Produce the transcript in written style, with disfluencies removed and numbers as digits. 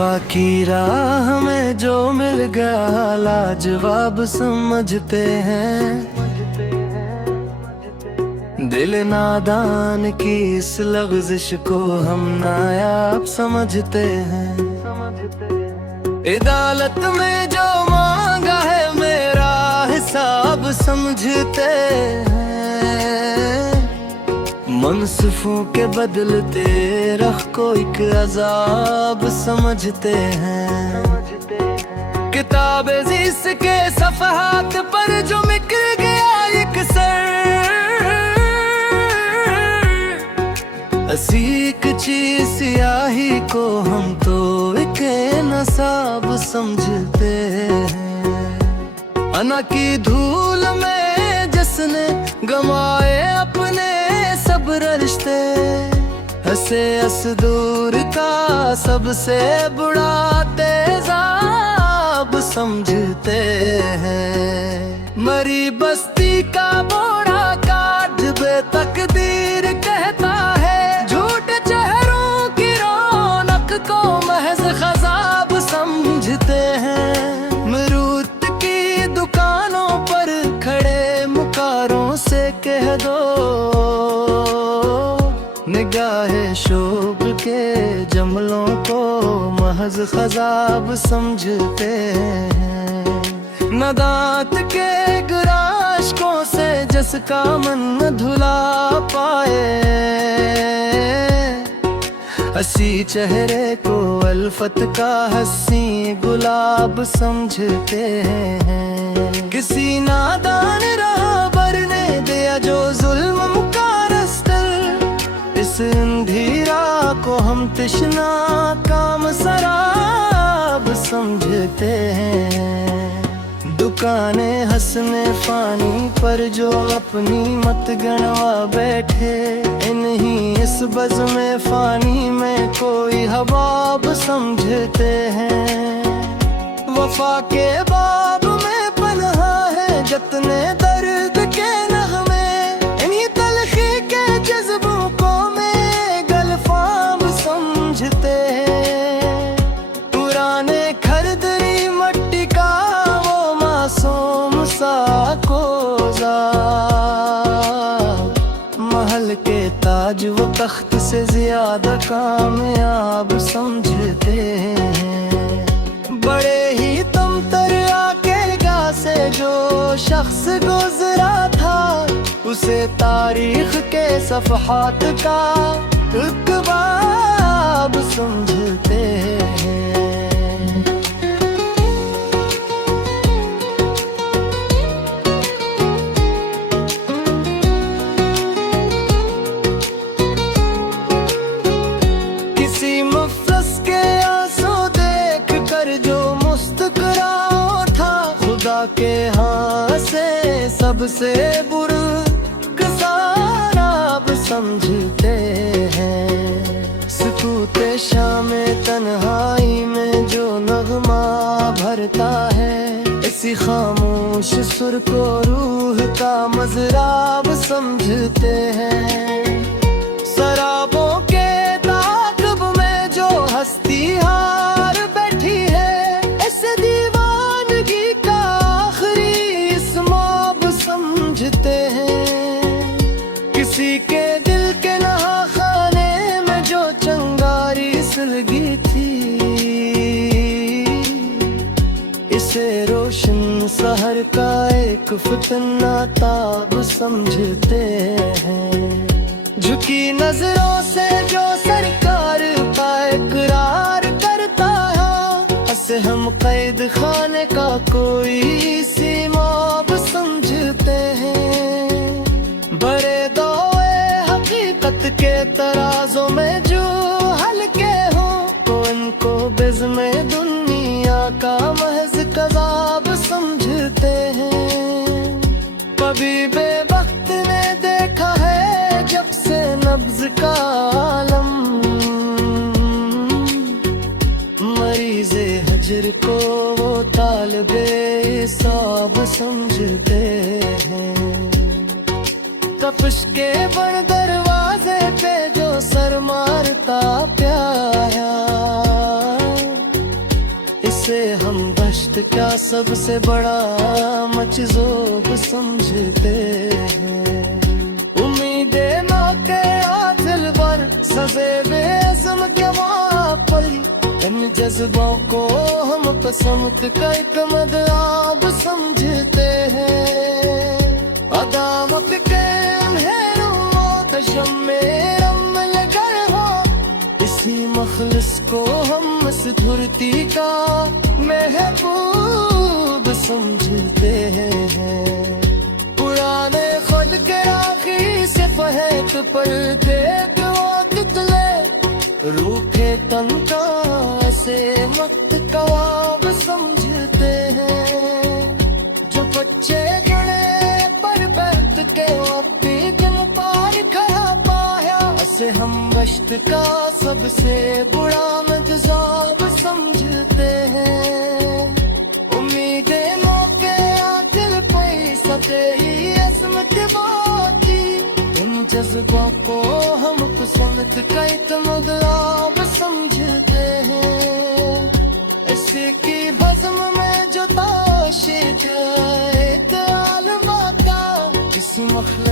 वफा की राह में जो मिल गया लाजवाब समझते हैं। दिल नादान की इस लग़ज़िश को हम नायाब समझते हैं। अदालत में जो मांगा है मेरा हिसाब समझते हैं। मुनसिफों के बदलते रख को एक अजाब समझते हैं। किताब ज़ीस के सफ़हात पर जो मिट गया एक सर, असीक चीज़ सियाही को हम तो एक नसाब समझते हैं। अना की धूल में जिसने गंवाए अपने सब रिश्ते, हसे असदूर का सबसे बड़ा तेजाब समझते हैं। मरी बस्ती का बोरा काट बेतकदीर कहता है, झूठ चेहरों की रौनक को महज खजाब समझते हैं। मरूद की दुकानों पर खड़े मुकारों से कह दो, निगाहे शोक के जमलों को महज खजाब समझते हैं। न दांत के ग्राशकों से जिसका मन धुला पाए, हसी चेहरे को अल्फत का हसी गुलाब समझते हैं। किसी नादान रहबर ने दिया जो जुल्म मुकारस्तर, इस अंधेरा को हम तृष्णा काम शराब समझते हैं। दुकानें हंसने फानी पर जो अपनी मत गणवा बैठे, इन्हीं इस बज़्म फानी में कोई हबाब समझते हैं। वफा के बाब में पनहा है जतने दर्द के नग़मे, इन्हीं तलखी के जज्बों को में गलफाम समझते हैं। पुराने खरदरी मट्टी का वो मासूम सा कोज़ा, महल के ताज वो तख्त से ज्यादा कामयाब समझते हैं। बड़े ही तुम तरिया के गा से जो शख्स गुजरा था, उसे तारीख के सफ़हात का एक बाब समझते हैं। किसी मुफ़लिस के आंसू देख कर जो मुस्कुराओ था, खुदा के हाथ से सबसे बुरा कसाराब समझते हैं। सुकूते शामे तन्हाई में जो नगमा भरता है, इसी खामोश सुर को रूह का मज़राब समझते हैं। शराबों के ताक़ब में जो हस्ती हार बैठी है, इस दीवानगी का आखिरी इसमाब समझते हैं। किसी के दिल के नहा खाने में जो चंगारी सुलगी थी, इसे रोशन सहर का एक फितना ताब समझते हैं। झुकी नजरों से जो सरकार का इकरार करता है, ऐसे हम कैद खाने का कोई सीमाब समझते हैं। बड़े दौए हकीकत के तराजों में जो हल्के हों, तो इनको बिज़्म दुनिया का महज कज़ाब समझते हैं। कभी बेवक्त ने देखा है जब से नब्ज़ का आलम, मरीज़े हजर को वो तालिबे हिसाब समझते हैं। तपिश के बड़ दरवाजे पे जो सर मारता प्याया, क्या सबसे बड़ा मजज़ूब समझते हैं। उम्मीदें मौके आदिल वर सजे बेज़म के वापरी, इन जज्बों को हम पसंद का एक मदआब समझते हैं। अदावत के अंधेरों तशम में रमल गर हो, इसी मखलिस को हम इस धरती का महबूब समझते हैं। पुराने खुद के राखी से फहक पर देख वो तितले, रूखे तन का से मत कवाब समझते हैं। जो बच्चे गणे पर बैठ के अपनी दिन पार खड़ा पाया, उसे हम बश्त का सबसे बुरा मज़ाब समझते हैं। उम्मीदें मौके आदिल पैसा दे ही असमत बाकी, इन जज्बों को हम पसंद का इत्मीनान समझते हैं। इसी की बज़्म में जो ताशीद है आलमा का, इस मखलूक